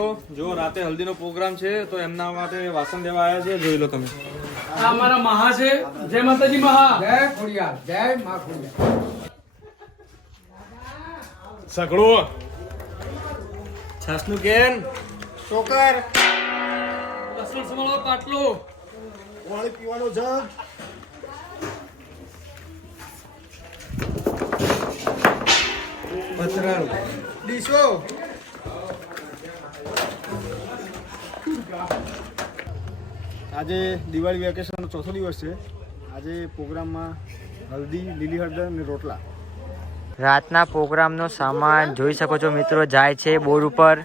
મિત્રો, જો રાતે હલ્દીનો પ્રોગ્રામ છે તો એમના માટે વાસણ દેવા આવ્યા છે, જોઈ લો તમે. આ અમારા મહા છે. જય માતાજી મહા. જય ખોડિયાર, જય માં ખોડિયાર. સગડો છાસનું કેન ચોકર લસણ સમાળો પાટલો. પાણી પીવાનો જગ. પતરાળું ડીશો. આજે દિવાળી વેકેશનનો ચોથો દિવસ છે. આજે પ્રોગ્રામમાં હલ્દી, લીલી હળદર અને રોટલા. રાતના પ્રોગ્રામનો સામાન જોઈ શકો છો મિત્રો, જાય છે બોર ઉપર.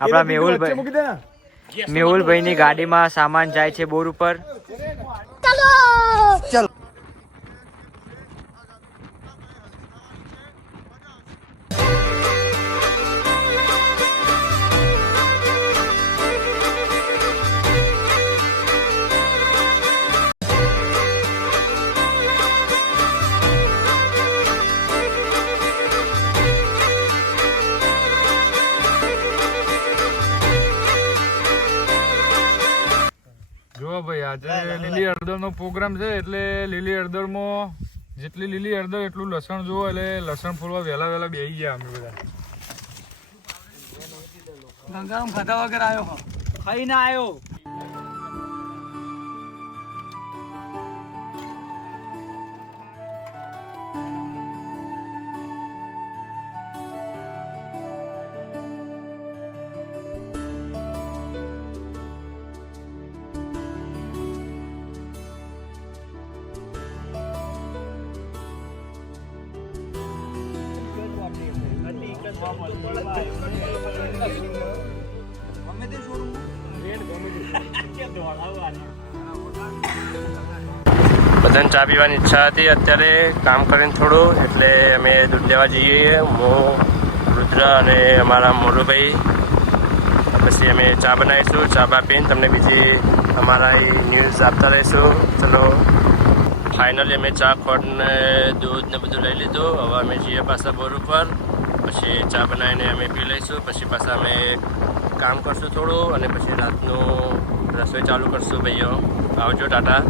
આપણા મેહુલભાઈની ગાડીમાં સામાન જાય છે બોર ઉપર. ચાલો. જો ભાઈ, આજે લીલી હળદરનો પ્રોગ્રામ છે એટલે લીલી હળદરમાં જેટલી લીલી હળદર એટલું લસણ જુઓ, એટલે લસણ ફોડવા વહેલા બેસી ગયા અમે બધા. ગંગારામ ખાધા વગર આવ્યો. ખાઈને આવ્યો. બધાને ચા પીવાની ઈચ્છા હતી અત્યારે કામ કરીને થોડું, એટલે અમે દૂધ લેવા જઈએ. હું, રુદ્ર અને અમારા મોરુભાઈ. પછી અમે ચા બનાવીશું. ચા બા પીને તમને બીજી અમારા ન્યૂઝ આપતા રહીશું. ચલો, ફાઇનલી અમે ચા ખોટ ને દૂધ ને બધું લઈ લીધું. હવે અમે જઈએ પાછા બોર ઉપર. પછી ચા બનાવીને અમે પી લઈશું. પછી પાછા અમે કામ કરશું થોડું, અને પછી રાતનું રસોઈ ચાલુ કરશું. ભાઈઓ આવજો, ટાટા.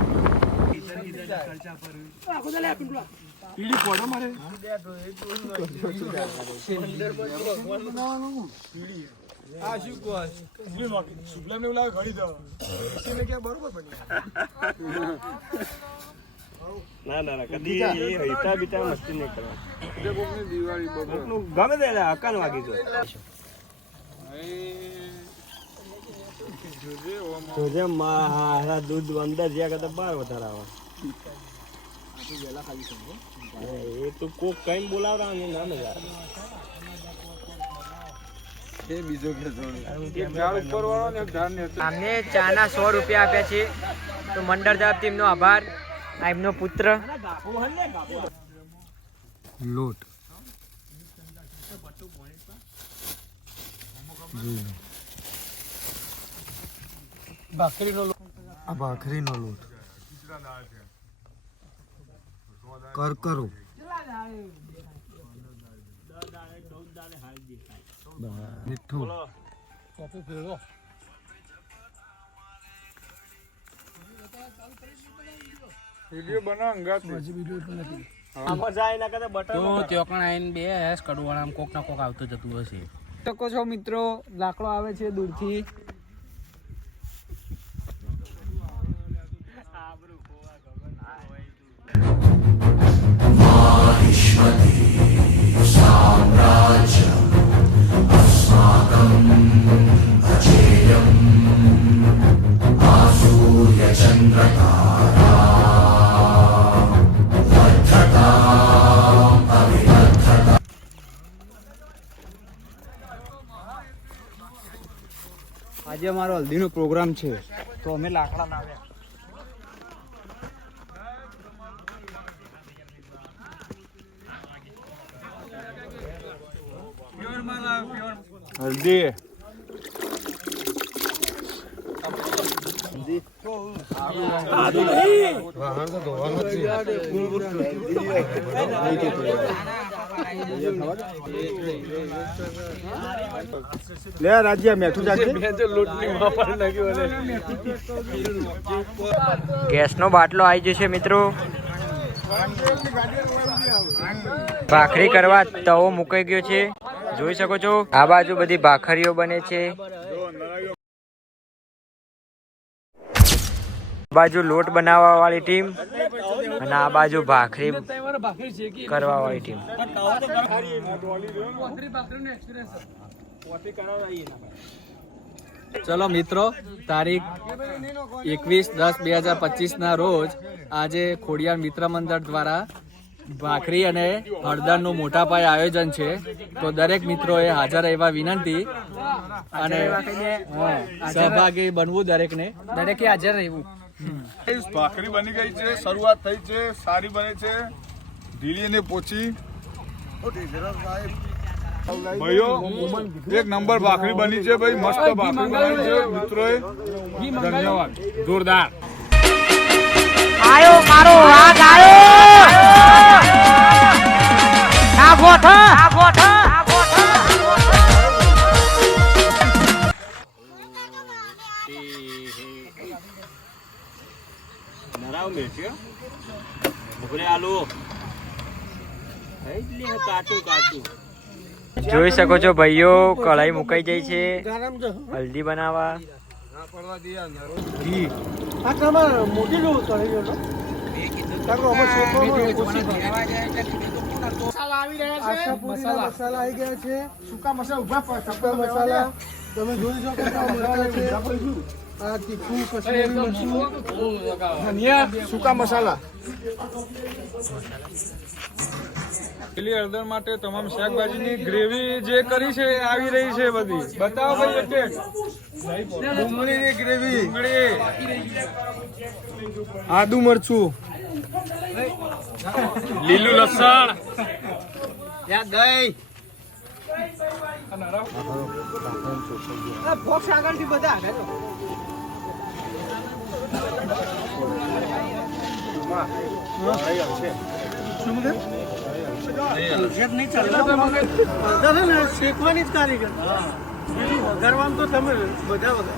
ના કદી હિતા બીતા મસ્તી નહીં કરવાની. ગમે તે અકાન વાગી જો જોજે મારા દૂધ અંદર જ્યાં કરતા બાર વધારે આવે. એ તો કોક કઈ બોલાવતા ને ના મજા આવે. અમને ચાના 100 રૂપિયા આપ્યા છે, તો મંડળ તરફથી એમનો આભાર. આ એમનો પુત્ર. લોટ ભાખરીનો લોટ. આ ભાખરીનો લોટ. કરકરો. મીઠું. કોફી પીવો. વિડિયો બનાવ અંગાત હજી વિડિયો પણ નથી. મજા આવી ના કરે બટર. તો ત્યાં કણ આવીને બે હેસ કડવાળામાં કોક ના કોક આવતું જતું હશે. શકો છો મિત્રો, લાકડો આવે છે દૂરથી. આજે અમારો હલ્દીનો પ્રોગ્રામ છે તો અમે લાકડા લાવ્યા. હલ્દી લે રાજ્ય મેઠું ચાખજે. ગેસનો બાટલો આવી જશે મિત્રો. ભાખરી કરવા તવો મુકાઈ ગયો છે, જોઈ શકો છો. આ બાજુ બધી ભાખરીઓ બને છે, આ બાજુ લોટ બનાવવા વાળી ટીમ અને આ બાજુ ભાખરી કરવા વાળી ટીમ. ચલો મિત્રો, તારીખ 21/10/2025 ના રોજ આજે ખોડિયાર મિત્ર મંડળ દ્વારા ભાખરી અને હળદરનું મોટા પાયે આયોજન છે. તો દરેક મિત્રોએ હાજર રહેવા વિનંતી અને સહભાગી બનવું દરેકને. દરેકે હાજર રહેવું. ભાખરી બની ગઈ છે, શરૂઆત થઈ છે, સારી બને છે, ઢીલી અને પોચી. ભાઈઓ એક નંબર ભાખરી બની છે ભાઈ, મસ્ત ભાખરી બની છે મિત્રોએ. ધન્યવાદ, જોરદાર. આયો મારો વાઘ આયો. આ ગોઠા જોઈ શકો છો ભાઈઓ, કઢાઈ મુકાઈ જાય છે હલ્દી બનાવવા. મસાલા આવી ગયા છે. સૂકા મસાલા, સૂકા મસાલા તમે જોઈ શકો છો. મસાલા છે આ તીખું કશ્મીરી મરચું, ધનિયા, સૂકા મસાલા. લીલી હળદર માટે તમામ શાકભાજીની ગ્રેવી જે કરી છે એ આવી રહી છે બધી. બતાવો ભાઈ એક એક. ડુંગળીની ગ્રેવી, ડુંગળી, આદુ મરચું, લીલું લસણ, દહીં. શેકવાની જ કારીગર, વઘારવાનું તો તમે બધા વગર.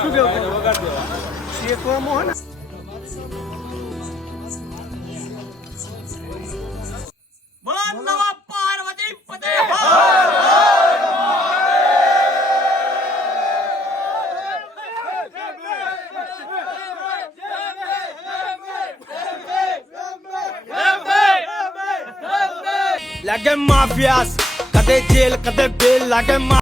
શું કેવું શેકવામાં હોય ને. લાગે માફિયાસ કદે જેલ કદે બેલ લાગે